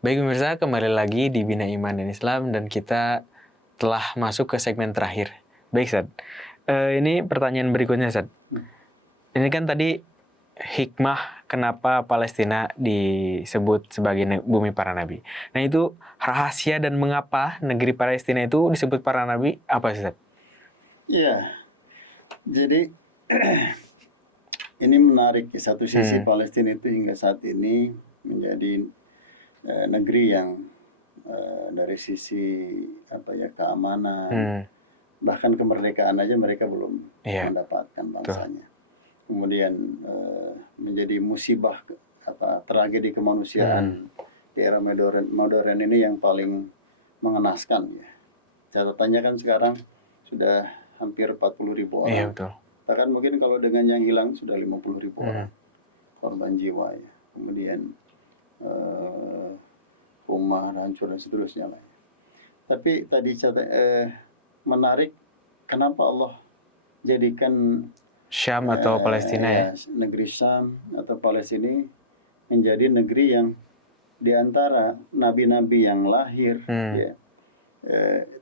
Baik pemirsa, kembali lagi di Bina Iman dan Islam dan kita telah masuk ke segmen terakhir. Baik, Ustaz. Ini pertanyaan berikutnya, Ustaz. Ini kan tadi hikmah kenapa Palestina disebut sebagai bumi para nabi. Nah, itu rahasia dan mengapa negeri Palestina itu disebut para nabi apa, Ustaz? Iya, jadi ini menarik. Di satu sisi Palestina itu hingga saat ini menjadi negeri yang dari sisi keamanan, bahkan kemerdekaan aja mereka belum mendapatkan bangsanya. Kemudian menjadi musibah tragedi kemanusiaan di era modern ini yang paling mengenaskan ya. Catatannya kan sekarang sudah hampir 40.000 orang. Iya, betul. Bahkan mungkin kalau dengan yang hilang sudah 50.000 orang korban jiwa ya. Kemudian rumah hancur dan seterusnya lah. Tapi tadi menarik kenapa Allah jadikan Syam atau Palestina ya? Negeri Syam atau Palestina menjadi negeri yang diantara nabi-nabi yang lahir ya,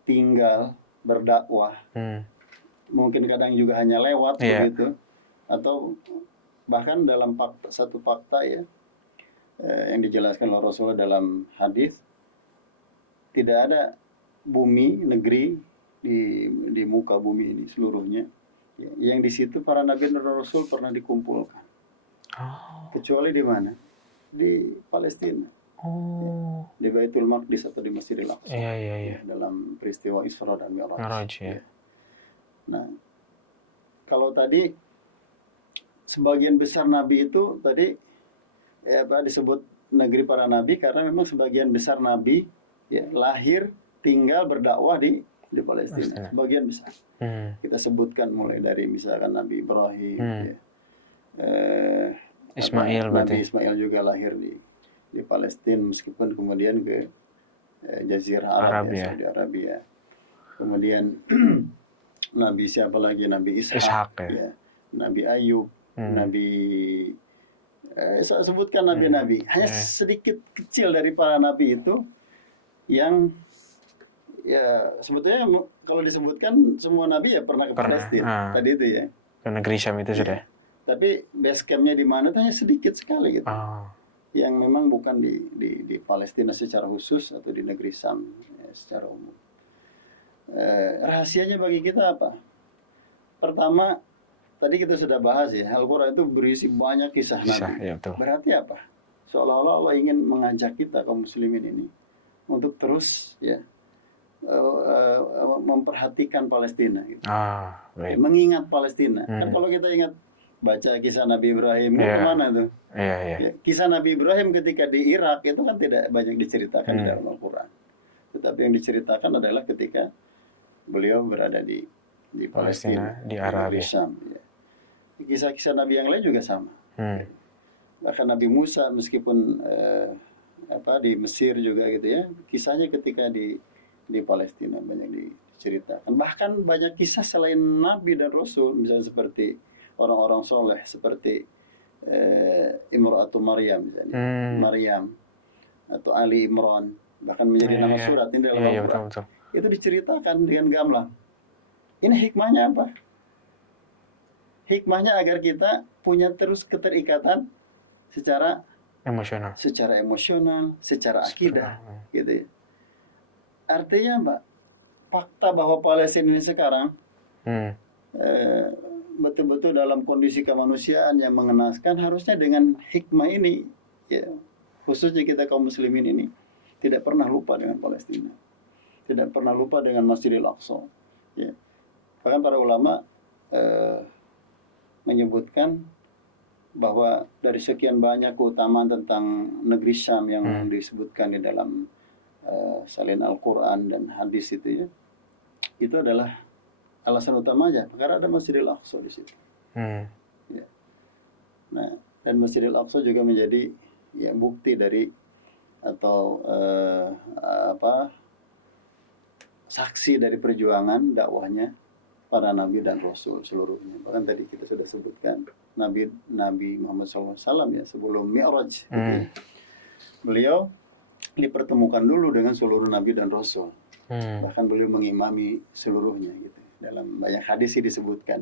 tinggal berdakwah, mungkin kadang juga hanya lewat begitu, atau bahkan dalam satu fakta ya yang dijelaskan oleh Rasulullah dalam hadis, tidak ada bumi negeri di muka bumi ini seluruhnya yang di situ para nabi dan rasul pernah dikumpulkan, kecuali di mana? Di Palestina. Di Baitul Maqdis atau di Masjidil Aqsa. Ya, dalam peristiwa Isra dan Mi'raj. Ya. Nah, kalau tadi sebagian besar nabi itu tadi disebut negeri para nabi karena memang sebagian besar nabi ya lahir, tinggal, berdakwah di Palestina. Sebagian besar. Kita sebutkan mulai dari misalkan Nabi Ibrahim, Ismail, Nabi Ismail juga lahir di Palestina meskipun kemudian ke Jazirah Arab ya, Saudi Arabia. Kemudian Nabi siapa lagi? Nabi Ishak ya. Nabi Ayub, Nabi saya sebutkan nabi-nabi. Hanya sedikit kecil dari para nabi itu yang ya sebetulnya kalau disebutkan semua nabi ya pernah ke Palestina. Tadi itu ya. Ke negeri Syam itu sudah. Tapi base camp-nya di mana itu hanya sedikit sekali gitu. Yang memang bukan di Palestina secara khusus atau di negeri Syam ya, secara umum. Rahasianya bagi kita apa? Pertama, tadi kita sudah bahas ya, Al-Quran itu berisi banyak kisah nabi. Ya, berarti apa? Seolah-olah Allah ingin mengajak kita kaum muslimin ini untuk terus ya memperhatikan Palestina gitu. Mengingat Palestina. Kan kalau kita ingat baca kisah Nabi Ibrahim kemana tuh? Ya, kisah Nabi Ibrahim ketika di Irak itu kan tidak banyak diceritakan di dalam Al-Quran. Tetapi yang diceritakan adalah ketika beliau berada di Palestina, di Arabia. Ya. Kisah-kisah Nabi yang lain juga sama. Bahkan Nabi Musa meskipun di Mesir juga gitu ya, kisahnya ketika di Palestina banyak diceritakan. Bahkan banyak kisah selain Nabi dan Rasul, misalnya seperti orang-orang soleh, seperti Imra'atu Maryam misalnya, Maryam atau Ali Imran, bahkan menjadi nama surat ini dalam Al-Quran. Itu diceritakan dengan gamblang. Ini hikmahnya apa? Hikmahnya agar kita punya terus keterikatan secara emosional, secara akidah, gitu ya. Artinya apa? Fakta bahwa Palestina ini sekarang betul-betul dalam kondisi kemanusiaan yang mengenaskan, harusnya dengan hikmah ini, ya, khususnya kita kaum muslimin ini tidak pernah lupa dengan Palestina, tidak pernah lupa dengan Masjidil Aqsa. Ya. Bahkan para ulama menyebutkan bahwa dari sekian banyak keutamaan tentang negeri Syam yang disebutkan di dalam salin Al-Quran dan hadis itu ya, itu adalah alasan utamanya karena ada Masjidil Aqsa di situ. Ya. Nah, dan Masjidil Aqsa juga menjadi ya bukti dari atau saksi dari perjuangan dakwahnya para nabi dan rasul seluruhnya. Bahkan tadi kita sudah sebutkan Nabi Muhammad SAW ya sebelum Mi'raj, beliau dipertemukan dulu dengan seluruh nabi dan rasul. Hmm. Bahkan beliau mengimami seluruhnya gitu. Dalam banyak hadis sih disebutkan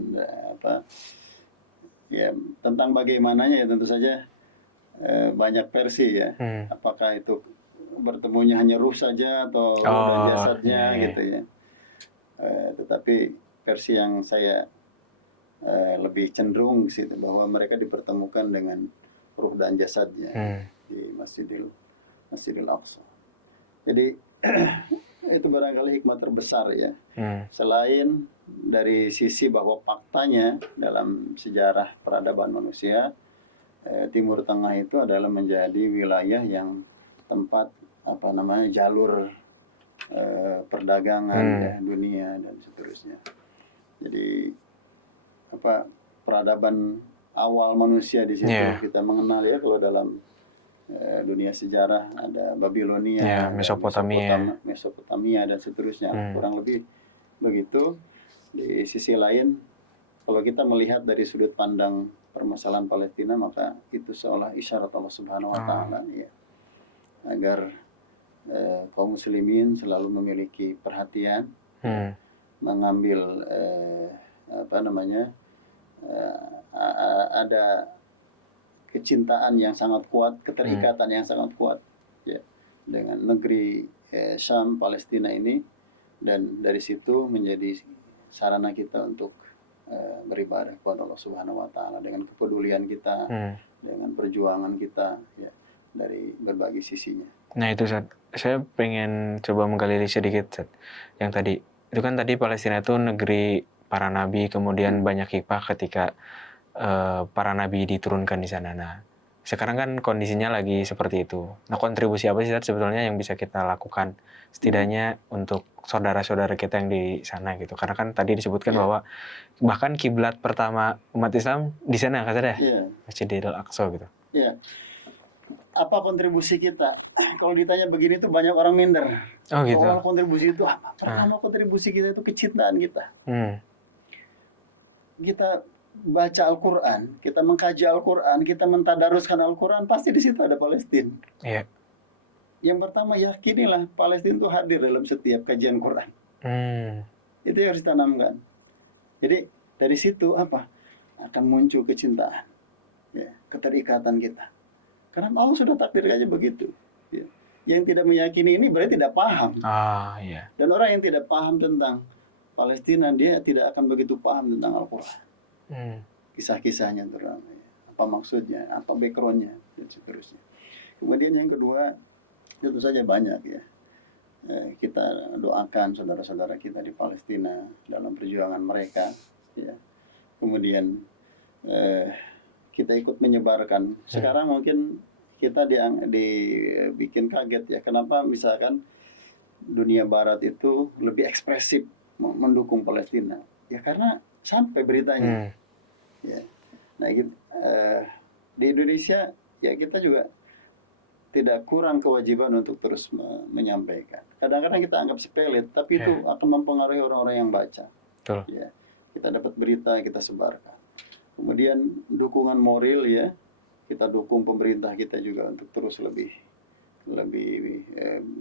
ya tentang bagaimananya ya tentu saja banyak versi ya. Apakah itu bertemunya hanya ruh saja atau ruh dan jasadnya gitu ya. Tetapi versi yang saya lebih cenderung situ bahwa mereka dipertemukan dengan ruh dan jasadnya di Masjidil Aqsa. Jadi itu barangkali hikmah terbesar ya. Selain dari sisi bahwa faktanya dalam sejarah peradaban manusia, Timur Tengah itu adalah menjadi wilayah yang tempat jalur perdagangan ya, dunia dan seterusnya. Jadi peradaban awal manusia di situ kita mengenal ya, kalau dalam dunia sejarah ada Babilonia, Mesopotamia dan seterusnya, kurang lebih begitu. Di sisi lain, kalau kita melihat dari sudut pandang permasalahan Palestina, maka itu seolah isyarat Allah Subhanahu Wa Taala ya, agar kaum muslimin selalu memiliki perhatian, mengambil ada kecintaan yang sangat kuat, keterikatan yang sangat kuat ya dengan negeri Syam, Palestina ini, dan dari situ menjadi sarana kita untuk beribadah kepada Allah Subhanahu Wa Taala dengan kepedulian kita, dengan perjuangan kita ya dari berbagai sisinya. Nah itu saya pengen coba menggali sedikit yang tadi itu kan tadi Palestina itu negeri para nabi, kemudian banyak hikmah ketika para nabi diturunkan di sana. Nah sekarang kan kondisinya lagi seperti itu. Nah kontribusi apa sih sebetulnya yang bisa kita lakukan setidaknya untuk saudara-saudara kita yang di sana gitu? Karena kan tadi disebutkan bahwa bahkan kiblat pertama umat Islam di sana kan ya, Masjidil Aqsa gitu. Iya. Apa kontribusi kita? Kalau ditanya begini tuh banyak orang minder. Oh gitu. Soal kontribusi itu apa? Pertama kontribusi kita itu kecintaan kita. Kita baca Al-Quran, kita mengkaji Al-Quran, kita mentadaruskan Al-Quran, pasti di situ ada Palestina. Iya. Yang pertama yakinilah Palestina itu hadir dalam setiap kajian Quran. Itu yang harus ditanamkan. Jadi dari situ akan muncul kecintaan, ya, keterikatan kita. Karena Allah sudah takdir aja begitu. Ya. Yang tidak meyakini ini berarti tidak paham. Iya. Dan orang yang tidak paham tentang Palestina, dia tidak akan begitu paham tentang Al-Quran. Kisah-kisahnya terang, apa maksudnya, apa backgroundnya, dan seterusnya. Kemudian yang kedua, tentu saja banyak ya. Kita doakan saudara-saudara kita di Palestina dalam perjuangan mereka. Ya. Kemudian kita ikut menyebarkan. Sekarang mungkin kita dibikin kaget ya. Kenapa misalkan dunia Barat itu lebih ekspresif mendukung Palestina? Ya karena sampai beritanya. Ya. Nah, di Indonesia ya kita juga tidak kurang kewajiban untuk terus menyampaikan. Kadang-kadang kita anggap sepele, tapi itu akan mempengaruhi orang-orang yang baca. Ya, kita dapat berita, kita sebarkan. Kemudian dukungan moral ya, kita dukung pemerintah kita juga untuk terus lebih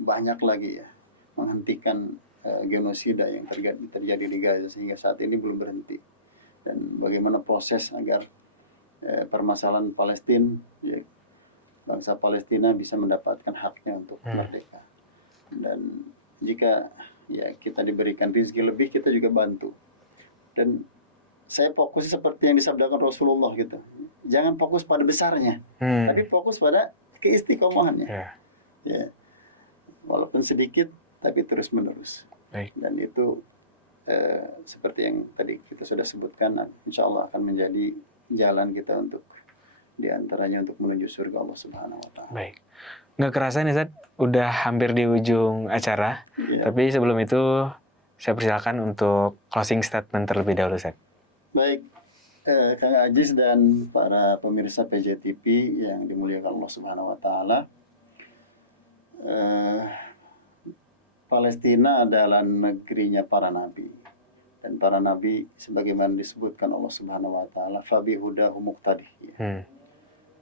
banyak lagi ya menghentikan genosida yang terjadi di Gaza sehingga saat ini belum berhenti. Dan bagaimana proses agar permasalahan Palestina, ya, bangsa Palestina bisa mendapatkan haknya untuk merdeka. Dan jika ya kita diberikan rezeki lebih, kita juga bantu. Dan saya fokus seperti yang disabdakan Rasulullah gitu. Jangan fokus pada besarnya, tapi fokus pada keistiqomahannya. Ya. Walaupun sedikit, tapi terus menerus. Dan itu seperti yang tadi kita sudah sebutkan, insya Allah akan menjadi jalan kita untuk diantaranya untuk menuju surga Allah Subhanahu Wa Taala. Baik, nggak kerasa nih Zat, udah hampir di ujung acara. Tapi sebelum itu saya persilakan untuk closing statement terlebih dahulu Zat. Baik, Kang Aziz dan para pemirsa PJTV yang dimuliakan Allah Subhanahu Wa Taala. Palestina adalah negerinya para nabi, dan para nabi sebagaimana disebutkan Allah Subhanahu Wa Taala, fabi hudahu muqtadi.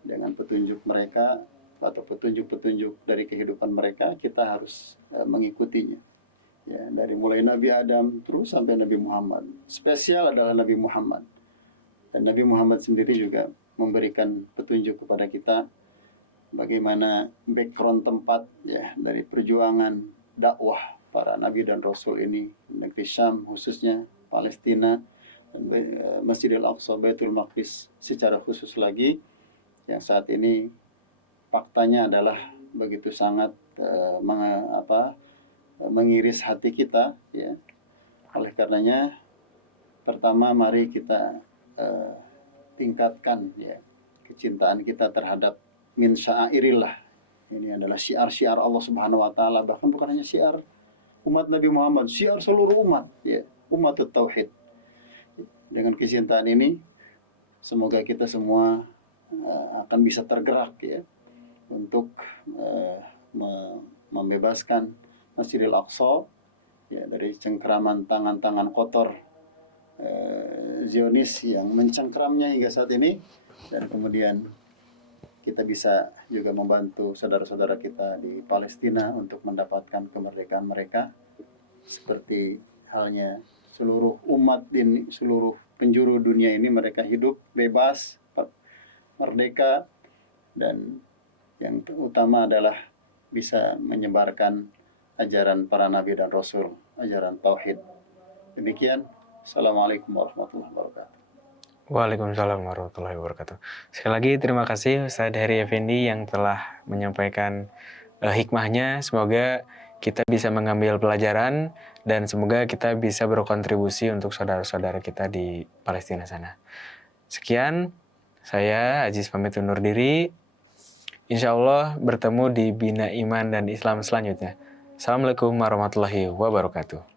Dengan petunjuk mereka atau petunjuk-petunjuk dari kehidupan mereka, kita harus mengikutinya. Ya, dari mulai Nabi Adam terus sampai Nabi Muhammad. Spesial adalah Nabi Muhammad. Dan Nabi Muhammad sendiri juga memberikan petunjuk kepada kita bagaimana background tempat ya dari perjuangan dakwah para nabi dan rasul ini, negeri Syam khususnya, Palestina, Masjidil Aqsa, Baitul Maqdis secara khusus lagi, yang saat ini faktanya adalah begitu sangat mengiris hati kita, ya. Oleh karenanya, pertama mari kita tingkatkan ya kecintaan kita terhadap min sya'airillah. Ini adalah syiar-syiar Allah Subhanahu wa taala, bahkan bukan hanya syiar umat Nabi Muhammad, syiar seluruh umat ya, umat tauhid. Dengan kecintaan ini semoga kita semua akan bisa tergerak ya untuk membebaskan Masjidil Aqsa ya dari cengkraman tangan-tangan kotor Zionis yang mencengkramnya hingga saat ini, dan kemudian kita bisa juga membantu saudara-saudara kita di Palestina untuk mendapatkan kemerdekaan mereka, seperti halnya seluruh umat di seluruh penjuru dunia ini, mereka hidup bebas, merdeka, dan yang utama adalah bisa menyebarkan ajaran para nabi dan rasul, ajaran tauhid. Demikian. Assalamualaikum warahmatullahi wabarakatuh. Waalaikumsalam warahmatullahi wabarakatuh. Sekali lagi terima kasih Ustadz Heri Effendi yang telah menyampaikan hikmahnya. Semoga kita bisa mengambil pelajaran dan semoga kita bisa berkontribusi untuk saudara-saudara kita di Palestina sana. Sekian, saya Aziz pamit undur diri. Insya Allah bertemu di Bina Iman dan Islam selanjutnya. Assalamualaikum warahmatullahi wabarakatuh.